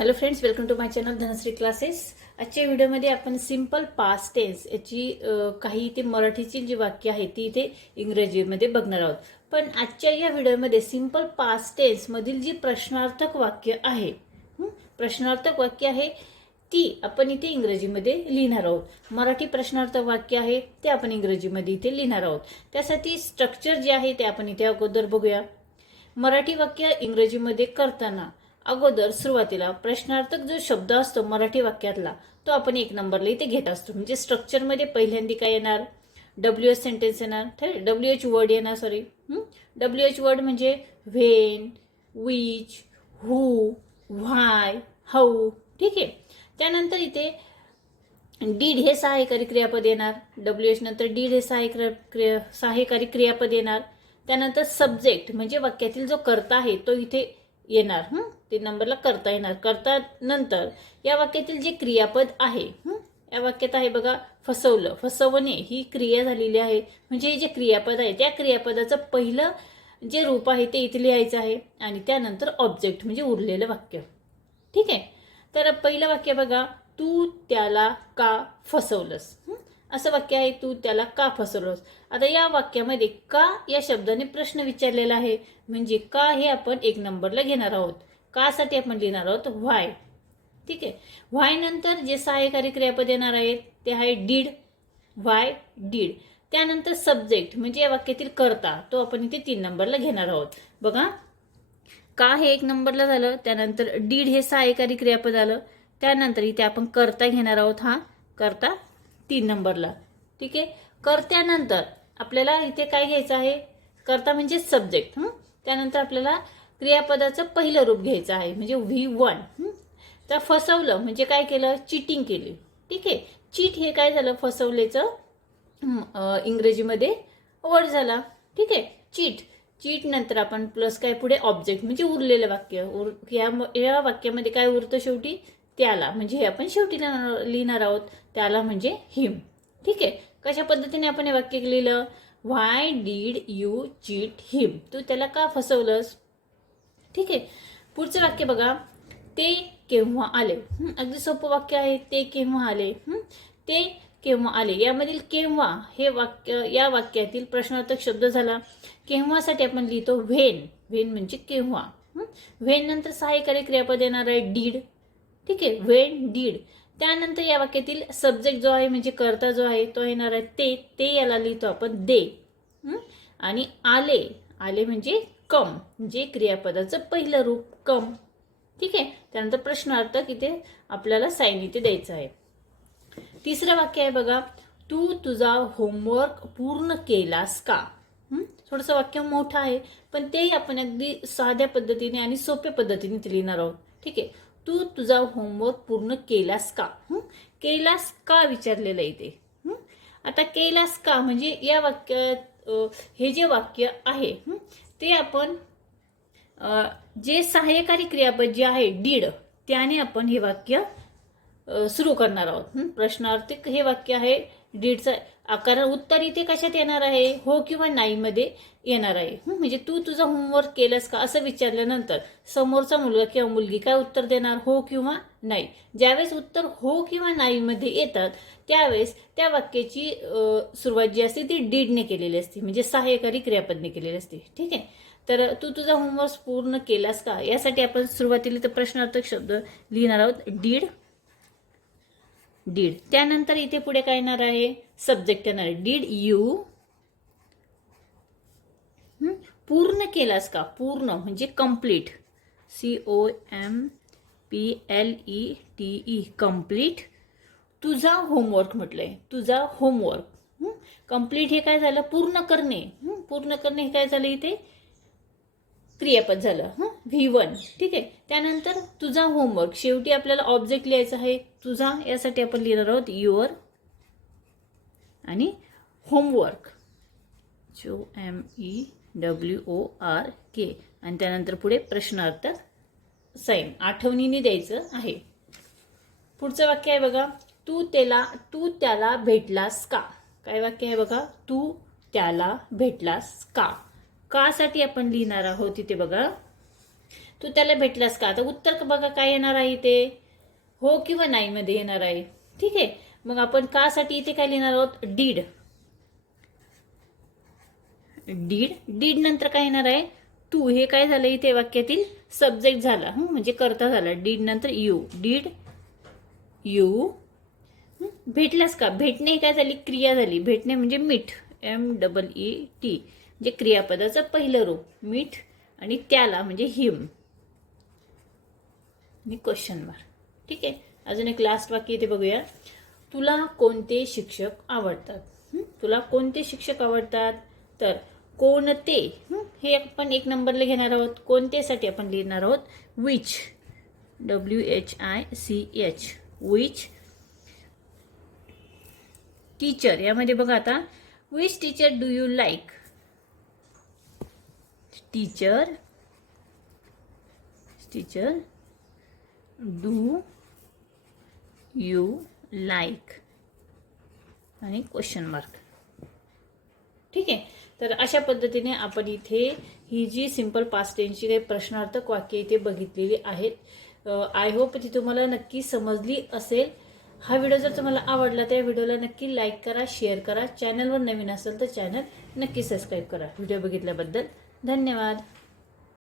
Hello friends welcome to my channel Dhanashree classes आजच्या व्हिडिओमध्ये आपण सिंपल पास्ट टेन्स याची काही इथे मराठीची जी वाक्य आहे ती इथे इंग्रजीमध्ये बघणार आहोत. पण आजच्या या व्हिडिओमध्ये सिंपल पास्ट टेन्समधील जी प्रश्नार्थक वाक्य आहे प्रश्नार्थक वाक्य आहे ती आपण इथे इंग्रजीमध्ये लिहिणार आहोत. मराठी प्रश्नार्थक वाक्य आहे ते आपण इंग्रजीमध्ये इथे लिहिणार आहोत. त्यासाठी स्ट्रक्चर जे आहे ते आपण इथे अगोदर बघूया. मराठी वाक्य इंग्रजीमध्ये करताना अगोदर सुरुवातीला प्रश्नार्थक जो शब्द असतो मराठी वाक्यातला तो आपण एक नंबरला इथे घेत असतो. म्हणजे स्ट्रक्चरमध्ये पहिल्यांदा काय येणार? डब्ल्यू एच सेंटेन्स येणार. डब्ल्यू एच वर्ड येणार सॉरी डब्ल्यू एच वर्ड म्हणजे when which who why how ठीक आहे? त्यानंतर इथे डीड हे सहाय्यकारी क्रियापद येणार. डब्ल्यू एच नंतर डीड हे सहाय्य क्रिया सहाय्यकारी क्रियापद येणार. त्यानंतर सब्जेक्ट म्हणजे वाक्यातील जो कर्ता आहे तो इथे येणार हं? नंबरला करता येणार. करता नंतर या वाक्यातील जे क्रियापद आहे या वाक्यात आहे बघा फसवलं. फसवणे ही क्रिया झालेली आहे. म्हणजे हे जे क्रियापद आहे त्या क्रियापदाचं पहिलं जे रूप आहे ते इथे लिहायचं आहे आणि त्यानंतर ऑब्जेक्ट म्हणजे उरलेलं वाक्य. ठीक आहे? तर पहिलं वाक्य बघा तू त्याला का फसवलंस? असं वाक्य आहे तू त्याला का फसवलोस? आता या वाक्यामध्ये का या शब्दाने प्रश्न विचारलेला आहे? म्हणजे का हे आपण एक नंबरला घेणार आहोत? का साठी आपण लिहिणार आहोत व्हाय ठीक आहे? व्हाय नंतर जे सहाय्यकारी क्रियापद येणार आहेत ते आहे डीड व्हाय डीड त्यानंतर सब्जेक्ट म्हणजे या वाक्यातील कर्ता तो आपण इथे तीन नंबरला घेणार आहोत. बघा. का हे एक नंबरला झालं? त्यानंतर डीड हे सहाय्यकारी क्रियापद आलं. त्यानंतर इथे आपण करता घेणार आहोत हा. करता तीन नंबरला. ठीक आहे? कर्त्यानंतर आपल्याला इथे काय घ्यायचं आहे? करता म्हणजे सब्जेक्ट त्यानंतर आपल्याला क्रियापदाचं पहिलं रूप घ्यायचं आहे म्हणजे व्ही वन तर फसवलं म्हणजे काय केलं? चिटिंग केली. ठीक आहे? चीट हे काय झालं? फसवलेचं इंग्रजीमध्ये वर्ड झाला. ठीक आहे? चीट चीट नंतर आपण प्लस काय पुढे? ऑब्जेक्ट म्हणजे उरलेलं वाक्य. उर या वाक्यामध्ये काय उरतं शेवटी? त्याला म्हणजे हे आपण शेवटी लिहिणार आहोत त्याला म्हणजे हिम ठीक आहे? कशा पद्धतीने आपण हे वाक्य लिहिलं? Why did you cheat him तू त्याला का फसवलंस? ठीक आहे? पुढचं वाक्य बघा. ते केव्हा आले? अगदी सोपं वाक्य आहे. ते केव्हा आले? ते केव्हा आले? यामधील केव्हा हे वाक्य या वाक्यातील प्रश्नार्थक शब्द झाला? केव्हासाठी आपण लिहितो व्हेन व्हेन म्हणजे केव्हा? व्हेन नंतर सहाय्यकारी क्रियापद येणार आहे. डीड ठीक आहे वेन डीड त्यानंतर या वाक्यातील सब्जेक्ट जो आहे म्हणजे कर्ता जो आहे तो येणार आहे ते ते याला लिहितो आपण दे. आणि आले आले म्हणजे कम जे क्रियापदाचं पहिलं रूप कम. ठीक आहे? त्यानंतर प्रश्नार्थक इथे आपल्याला साईन इथे द्यायचं आहे. तिसरं वाक्य आहे बघा तू तुझा होमवर्क पूर्ण केलास का? थोडंसं वाक्य मोठं आहे पण तेही आपण अगदी साध्या पद्धतीने आणि सोप्या पद्धतीने ते लिहिणार आहोत. ठीक आहे? तू तुझा होमवर्क पूर्ण केलास का? केलास का? विचारलेलं आहे ते. आता केलास का? म्हणजे या वाक्यात हे जे वाक्य आहे ते आपण जे सहाय्यकारी क्रियापद जे आहे डीड त्याने आपण हे वाक्य सुरू करणार आहोत. प्रश्नार्थिक हे वाक्य आहे डीडचा आकार उत्तर इथे कशात येणार आहे? हो किंवा नाहीमध्ये येणार आहे. म्हणजे तू तुझं होमवर्क केलंस का असं विचारल्यानंतर समोरचा मुलगा किंवा मुलगी काय उत्तर देणार? हो किंवा नाही? ज्यावेळेस उत्तर हो किंवा नाहीमध्ये येतात त्यावेळेस त्या वाक्याची सुरुवात जी असते ती डीडने केलेली असते. म्हणजे सहाय्यकारी क्रियापदने केलेली असते. ठीक आहे? तर तू तुझा होमवर्क पूर्ण केलास का? यासाठी आपण सुरुवातीला तर प्रश्नार्थक शब्द लिहिणार आहोत. डीड डीड त्यानंतर इथे पुढे काय येणार आहे? सब्जेक्ट येणार आहे. डीड यू पूर्ण केलास का? पूर्ण म्हणजे complete C O M P L E T E complete तुझा होमवर्क म्हटलंय. तुझा होमवर्क कंप्लीट हे काय झालं? पूर्ण करणे. पूर्ण करणे हे काय झालं इथे? क्रियापद झालं. हं? व्ही वन ठीक आहे? त्यानंतर तुझा होमवर्क शेवटी आपल्याला ऑब्जेक्ट लिहायचा आहे. तुझा यासाठी आपण लिहिणार आहोत युअर आणि होमवर्क जो M E W O R K आणि त्यानंतर पुढे प्रश्नार्थ साईन आठवणीने द्यायचं आहे. पुढचं वाक्य आहे बघा. तू त्याला तू त्याला भेटलास का? काय वाक्य आहे बघा? तू त्याला भेटलास का? कासाठी आपण लिहिणार आहोत इथे बघा. तू त्याला भेटलास का? आता उत्तर बघा काय येणार आहे इथे. हो किंवा नाही मध्ये येणार आहे. ठीक आहे? मग आपण कासाठी इथे काय लिहिणार आहोत? डीड. डीड? डीड नंतर काय येणार आहे? तू हे काय झालं इथे वाक्यातील? सब्जेक्ट झाला. म्हणजे करता झाला. डीड नंतर यू. Did you. भेटलास का? भेटणे काय झाली? क्रिया झाली. भेटणे म्हणजे meet. M double E T. जे क्रियापदाचं पहिलं रूप मीठ आणि त्याला म्हणजे हिम. आणि क्वेश्चन मार्क ठीक आहे? अजून एक लास्ट वाक्य इथे बघूया. तुला कोणते शिक्षक आवडतात? तुला कोणते शिक्षक आवडतात? तर कोणते हे? आपण एक नंबरला घेणार आहोत. कोणतेसाठी आपण लिहिणार आहोत? Which W H I C H which teacher यामध्ये बघा आता. Which teacher do you like teacher teacher do you like आणि क्वेश्चन मार्क ठीक आहे. तर अशा पद्धतीने आपण इथे ही जी सिंपल पास्ट टेन्सची काही प्रश्नार्थक वाक्य इथे बघितलेली आहेत. आय होप ती तुम्हाला नक्की समजली असेल. हा व्हिडिओ जर तुम्हाला आवडला तर या व्हिडिओला नक्की लाईक करा शेअर करा. चॅनलवर नवीन असेल तर चॅनल नक्की सबस्क्राईब करा. व्हिडिओ बघितल्याबद्दल धन्यवाद.